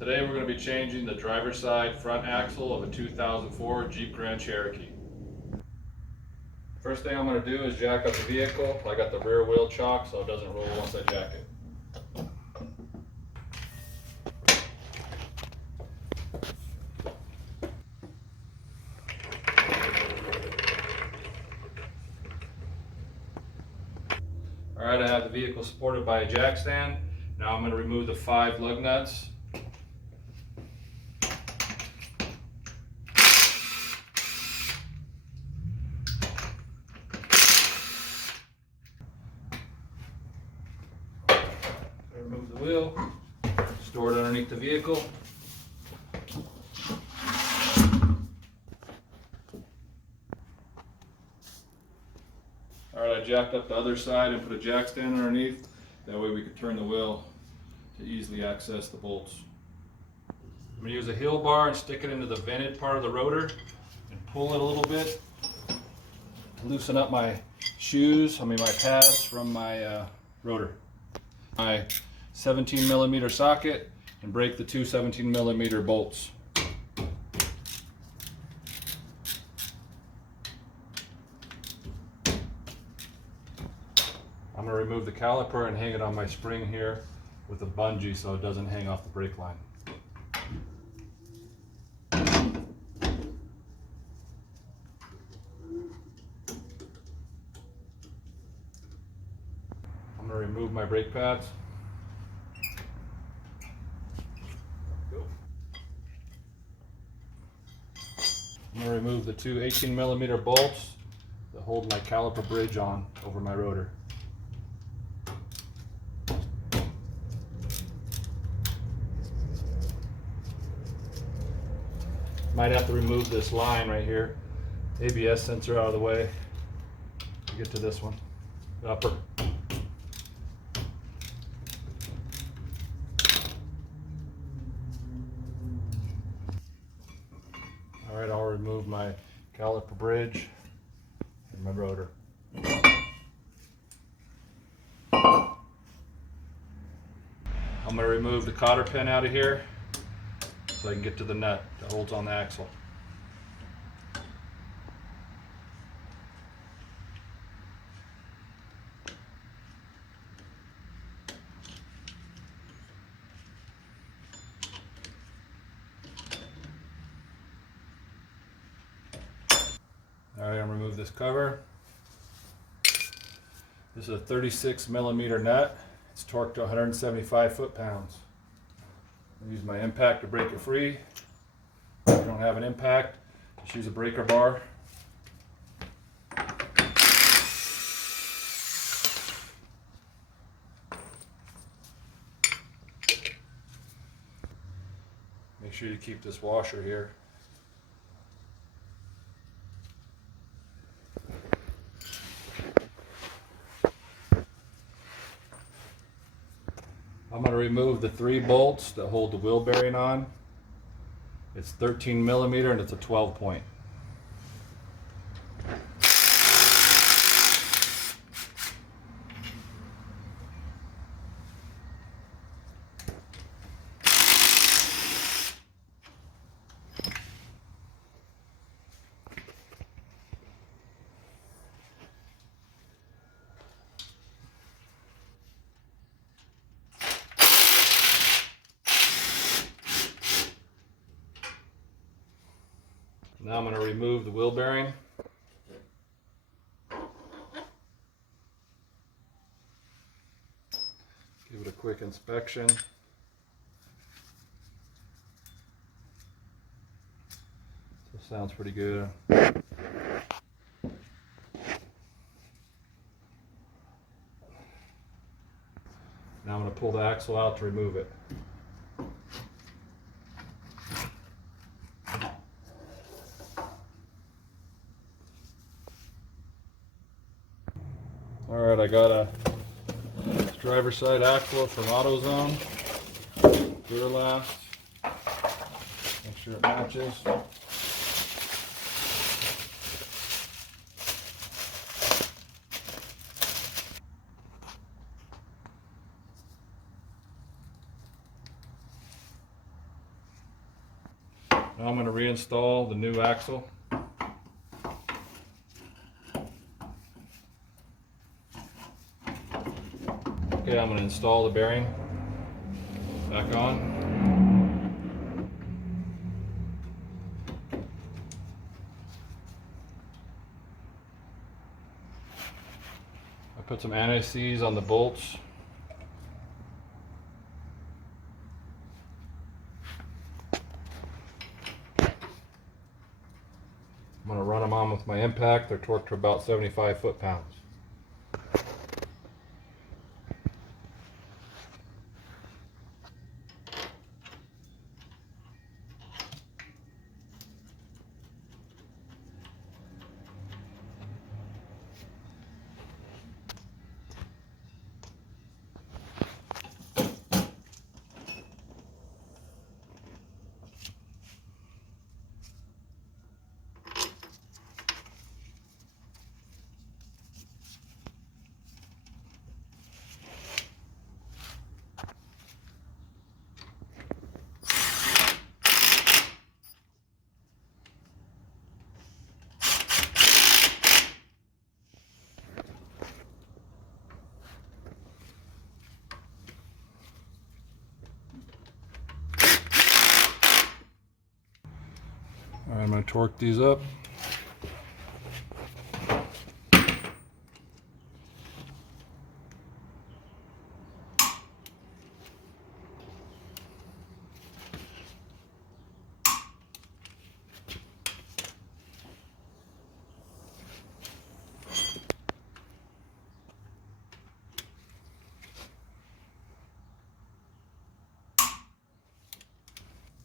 Today we're going to be changing the driver's side front axle of a 2004 Jeep Grand Cherokee. First thing I'm going to do is jack up the vehicle. I got the rear wheel chock so it doesn't roll once I jack it. Alright, I have the vehicle supported by a jack stand. Now I'm going to remove the 5 lug nuts. Remove the wheel, store it underneath the vehicle. Alright, I jacked up the other side and put a jack stand underneath. That way we could turn the wheel to easily access the bolts. I'm going to use a heel bar and stick it into the vented part of the rotor and pull it a little bit to loosen up my my pads from my rotor. My 17mm socket and break the 2 17mm bolts. I'm going to remove the caliper and hang it on my spring here with a bungee so it doesn't hang off the brake line. I'm going to remove my brake pads. I'm going to remove the 2 18mm bolts that hold my caliper bridge on over my rotor. Might have to remove this line right here. ABS sensor out of the way to get to this one, the upper. Alright, I'll remove my caliper bridge and my rotor. I'm going to remove the cotter pin out of here so I can get to the nut that holds on the axle. Alright, I'm going to remove this cover. This is a 36mm nut. It's torqued to 175 foot-pounds. I'll use my impact to break it free. If you don't have an impact, just use a breaker bar. Make sure you keep this washer here. I'm going to remove the 3 bolts that hold the wheel bearing on. It's 13mm and it's a 12 point. Now I'm going to remove the wheel bearing. Give it a quick inspection. So sounds pretty good. Now I'm going to pull the axle out to remove it. Alright, I got a driver's side axle from AutoZone. Duralast. Make sure it matches. Now I'm going to reinstall the new axle. Okay, I'm going to install the bearing back on. I put some anti-seize on the bolts. I'm going to run them on with my impact. They're torqued to about 75 foot-pounds. All right, I'm going to torque these up.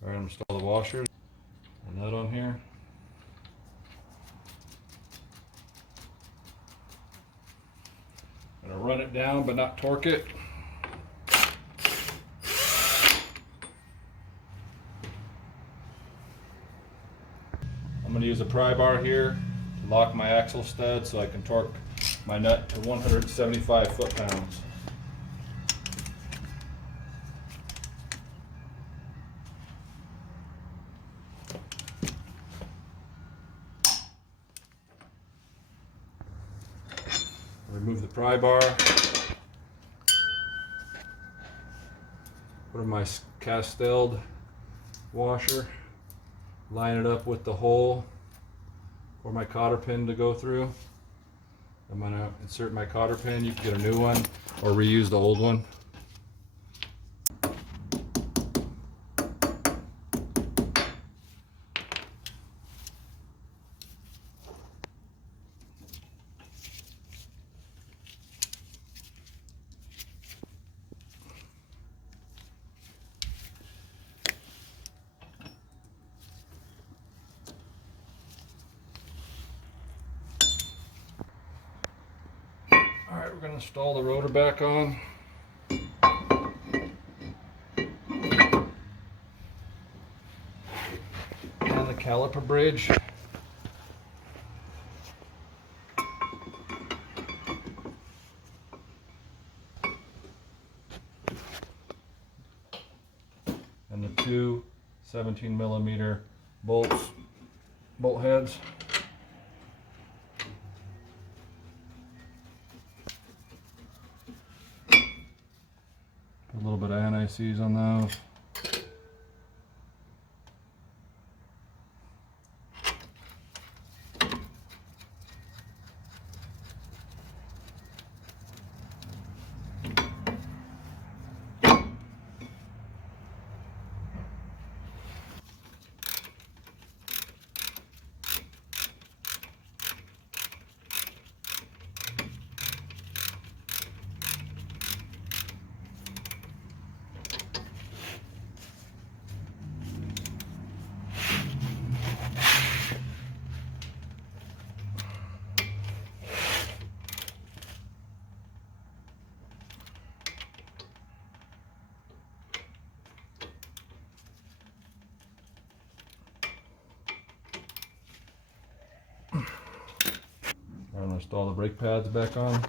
All right, install the washers and nut on here. I'm going to run it down but not torque it. I'm going to use a pry bar here to lock my axle stud so I can torque my nut to 175 foot-pounds. Remove the pry bar, put in my Castelled washer, line it up with the hole for my cotter pin to go through. I'm going to insert my cotter pin. You can get a new one or reuse the old one. Alright, we're going to install the rotor back on. And the caliper bridge. And the two 17mm bolt heads. A little bit of anti-seize on those. I'm going to install the brake pads back on.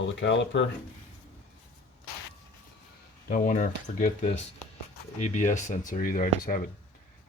Install the caliper. Don't want to forget this ABS sensor either. I just have it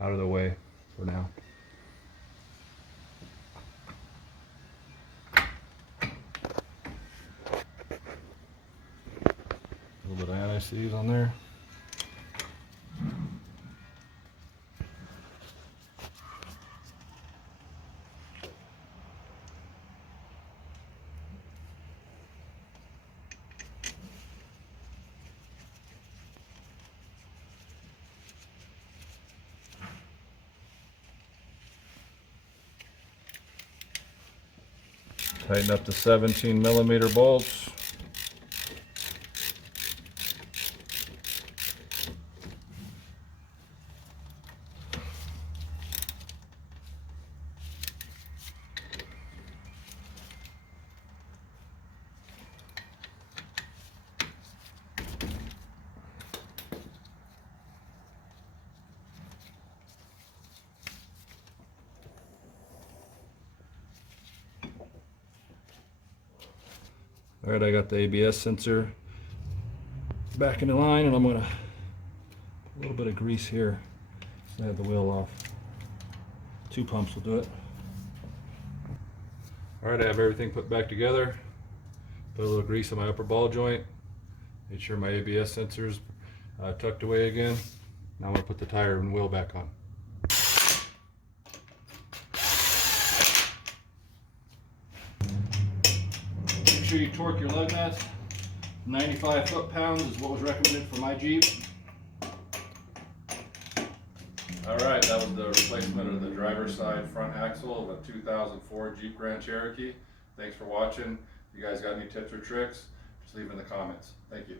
out of the way for now. A little bit of anti-seize on there. Tighten up the 17mm bolts. Alright, I got the ABS sensor back in the line, and I'm going to put a little bit of grease here so I have the wheel off. 2 pumps will do it. Alright, I have everything put back together. Put a little grease on my upper ball joint. Made sure my ABS sensor's tucked away again. Now I'm going to put the tire and wheel back on. Make sure you torque your lug nuts. 95 foot-pounds is what was recommended for my Jeep. Alright, that was the replacement of the driver's side front axle of a 2004 Jeep Grand Cherokee. Thanks for watching. If you guys got any tips or tricks, just leave them in the comments. Thank you.